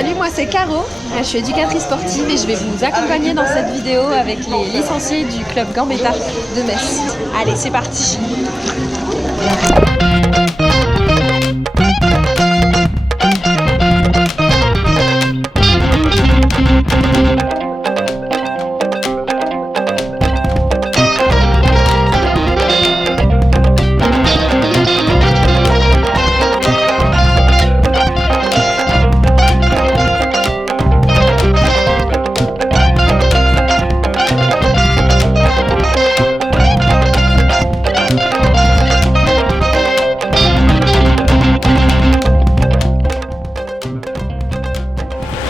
Salut, moi c'est Caro, je suis éducatrice sportive et je vais vous accompagner dans cette vidéo avec les licenciés du club Gambetta de Metz. Allez, c'est parti!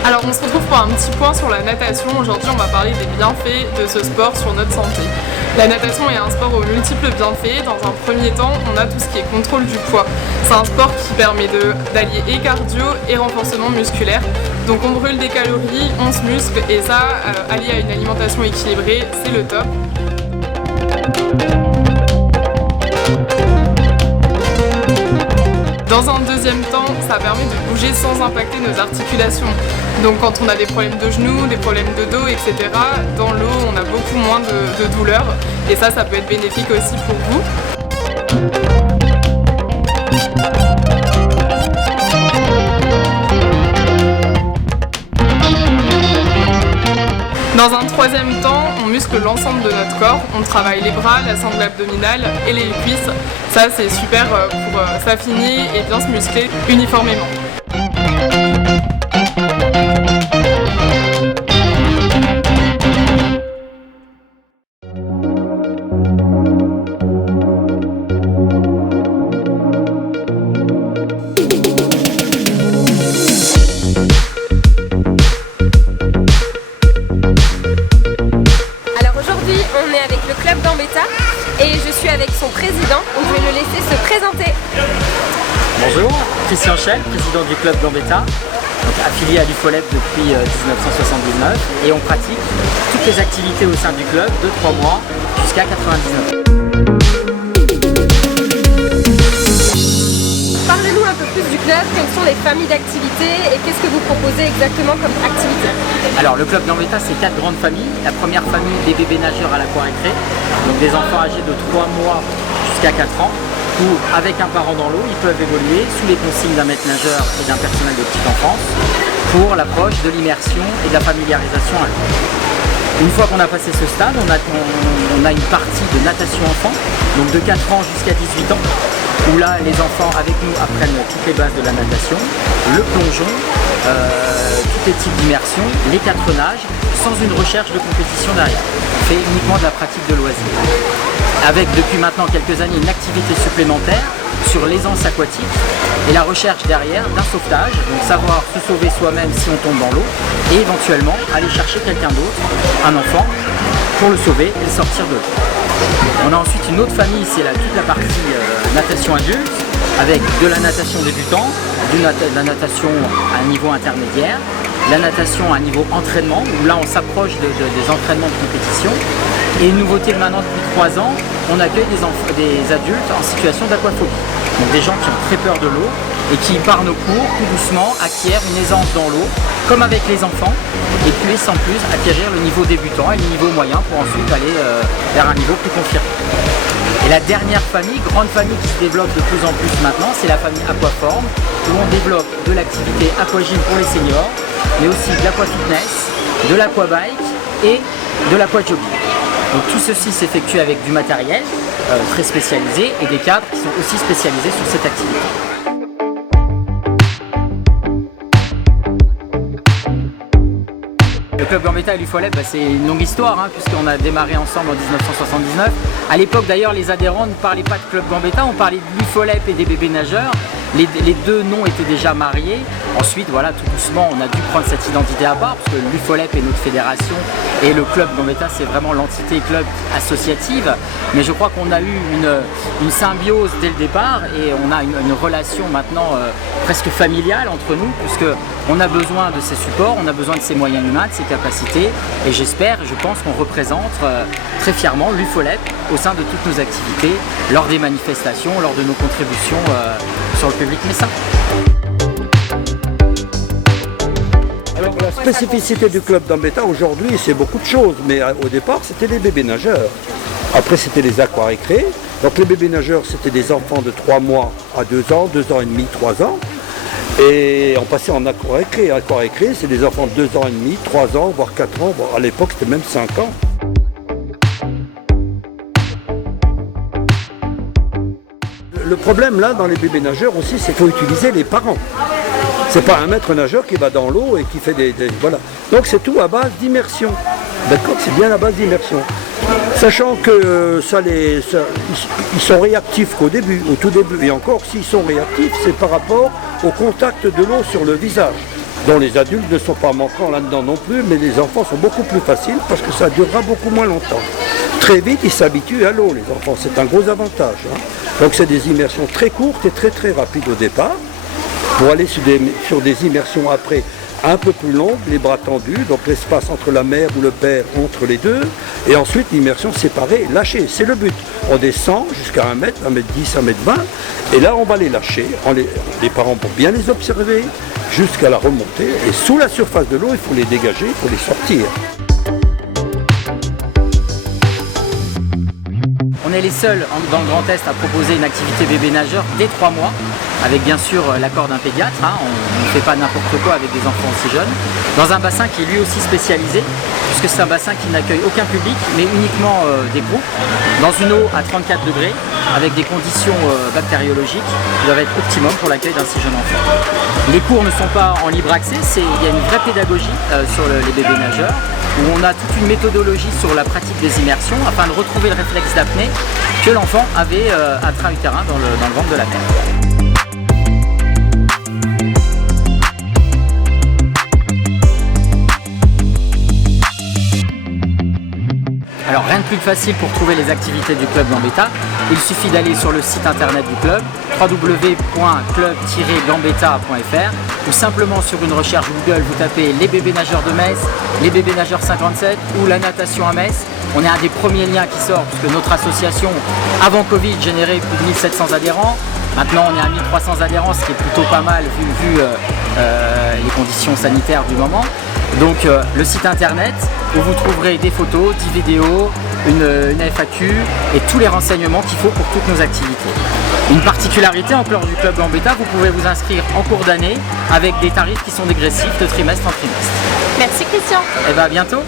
Alors on se retrouve pour un petit point sur la natation. Aujourd'hui on va parler des bienfaits de ce sport sur notre santé. La natation est un sport aux multiples bienfaits. Dans un premier temps, on a tout ce qui est contrôle du poids. C'est un sport qui permet d'allier et cardio et renforcement musculaire. Donc on brûle des calories, on se muscle et ça, allié à une alimentation équilibrée, c'est le top. Dans un deuxième temps, ça permet de bouger sans impacter nos articulations. Donc quand on a des problèmes de genoux, des problèmes de dos, etc., dans l'eau, on a beaucoup moins de douleurs. Et ça peut être bénéfique aussi pour vous. Dans un troisième temps, on muscle l'ensemble de notre corps. On travaille les bras, la sangle abdominale et les cuisses. Ça, c'est super pour s'affiner et bien se muscler uniformément. On est avec le club Gambetta et je suis avec son président, donc je vais le laisser se présenter. Bonjour, Christian Schell, président du club Gambetta, affilié à l'UFOLEP depuis 1979 et on pratique toutes les activités au sein du club de 3 mois jusqu'à 99. Parlez-nous un peu plus du club, quelles sont les familles d'activités et qu'est-ce que vous proposez exactement comme activité? Alors le club Gambetta, c'est 4 grandes familles. La première famille, des bébés nageurs à l'aquarécré, donc des enfants âgés de 3 mois jusqu'à 4 ans, où avec un parent dans l'eau, ils peuvent évoluer sous les consignes d'un maître nageur et d'un personnel de petite enfance pour l'approche de l'immersion et de la familiarisation à l'eau. Une fois qu'on a passé ce stade, on a une partie de natation enfant, donc de 4 ans jusqu'à 18 ans, où là les enfants avec nous apprennent toutes les bases de la natation, le plongeon, tous les types d'immersion, les 4 nages, sans une recherche de compétition derrière. On fait uniquement de la pratique de loisirs. Avec depuis maintenant quelques années une activité supplémentaire sur l'aisance aquatique et la recherche derrière d'un sauvetage, donc savoir se sauver soi-même si on tombe dans l'eau et éventuellement aller chercher quelqu'un d'autre, un enfant, pour le sauver et le sortir de l'eau. On a ensuite une autre famille, c'est toute la partie natation adulte, avec de la natation débutant, de la natation à un niveau intermédiaire, la natation à un niveau entraînement, où là on s'approche des entraînements de compétition. Et une nouveauté maintenant depuis 3 ans, on accueille des adultes en situation d'aquaphobie. Donc des gens qui ont très peur de l'eau et qui par nos cours, tout doucement, acquièrent une aisance dans l'eau, comme avec les enfants, et puis sans plus acquérir le niveau débutant et le niveau moyen pour ensuite aller vers un niveau plus confirmé. Et la dernière famille, grande famille qui se développe de plus en plus maintenant, c'est la famille Aquaform, où on développe de l'activité aquagym pour les seniors, mais aussi de l'aquafitness, de l'aquabike et de l'aquajogging. Donc tout ceci s'effectue avec du matériel très spécialisé et des cadres qui sont aussi spécialisés sur cette activité. Le club Gambetta et l'UFOLEP, c'est une longue histoire, puisqu'on a démarré ensemble en 1979. À l'époque d'ailleurs, les adhérents ne parlaient pas de club Gambetta, on parlait de l'UFOLEP et des bébés nageurs. Les deux noms étaient déjà mariés. Ensuite, voilà, tout doucement, on a dû prendre cette identité à part, parce que l'UFOLEP est notre fédération et le club Gambetta, c'est vraiment l'entité club associative. Mais je crois qu'on a eu une symbiose dès le départ et on a une relation maintenant presque familiale entre nous, puisqu'on a besoin de ces supports, on a besoin de ces moyens humains, de ces capacités. Et j'espère, je pense qu'on représente très fièrement l'UFOLEP au sein de toutes nos activités, lors des manifestations, lors de nos contributions sur le public messin. spécificité du club Gambetta aujourd'hui, c'est beaucoup de choses, mais au départ, c'était les bébés nageurs. Après, c'était les aquarécrés. Donc les bébés nageurs, c'était des enfants de 3 mois à 2 ans, 2 ans et demi, 3 ans. Et on passait en aquarécré. Aquarécré, c'est des enfants de 2 ans et demi, 3 ans, voire 4 ans. À l'époque, c'était même 5 ans. Le problème là, dans les bébés nageurs aussi, c'est qu'il faut utiliser les parents. C'est pas un maître nageur qui va dans l'eau et qui fait voilà. Donc c'est tout à base d'immersion. D'accord, c'est bien à base d'immersion. Sachant que ils sont réactifs qu'au début, au tout début. Et encore, s'ils sont réactifs, c'est par rapport au contact de l'eau sur le visage, dont les adultes ne sont pas manquants là-dedans non plus, mais les enfants sont beaucoup plus faciles parce que ça durera beaucoup moins longtemps. Très vite, ils s'habituent à l'eau, les enfants. C'est un gros avantage. Donc c'est des immersions très courtes et très très rapides au départ, pour aller sur des immersions après un peu plus longues, les bras tendus, donc l'espace entre la mère ou le père, entre les deux, et ensuite l'immersion séparée, lâchée, c'est le but. On descend jusqu'à 1 mètre, 1 mètre 10, 1 mètre 20, et là on va les lâcher, les parents vont bien les observer, jusqu'à la remontée, et sous la surface de l'eau, il faut les dégager, il faut les sortir. On est les seuls dans le Grand Est à proposer une activité bébé nageur dès 3 mois, avec bien sûr l'accord d'un pédiatre. On ne fait pas n'importe quoi avec des enfants aussi jeunes, dans un bassin qui est lui aussi spécialisé, puisque c'est un bassin qui n'accueille aucun public, mais uniquement des groupes, dans une eau à 34 degrés, avec des conditions bactériologiques qui doivent être optimum pour l'accueil d'un si jeune enfant. Les cours ne sont pas en libre accès, il y a une vraie pédagogie sur les bébés nageurs, où on a toute une méthodologie sur la pratique des immersions afin de retrouver le réflexe d'apnée que l'enfant avait intra-utérin dans le ventre de la mère. Alors rien de plus facile pour trouver les activités du club Gambetta. Il suffit d'aller sur le site internet du club www.club-gambetta.fr ou simplement sur une recherche Google vous tapez les bébés nageurs de Metz, les bébés nageurs 57 ou la natation à Metz. On est un des premiers liens qui sort puisque notre association avant Covid générait plus de 1700 adhérents. Maintenant on est à 1300 adhérents, ce qui est plutôt pas mal vu les conditions sanitaires du moment. Donc le site internet où vous trouverez des photos, 10 vidéos, une FAQ et tous les renseignements qu'il faut pour toutes nos activités. Une particularité encore du club Gambetta, vous pouvez vous inscrire en cours d'année avec des tarifs qui sont dégressifs de trimestre en trimestre. Merci Christian. Et bien à bientôt.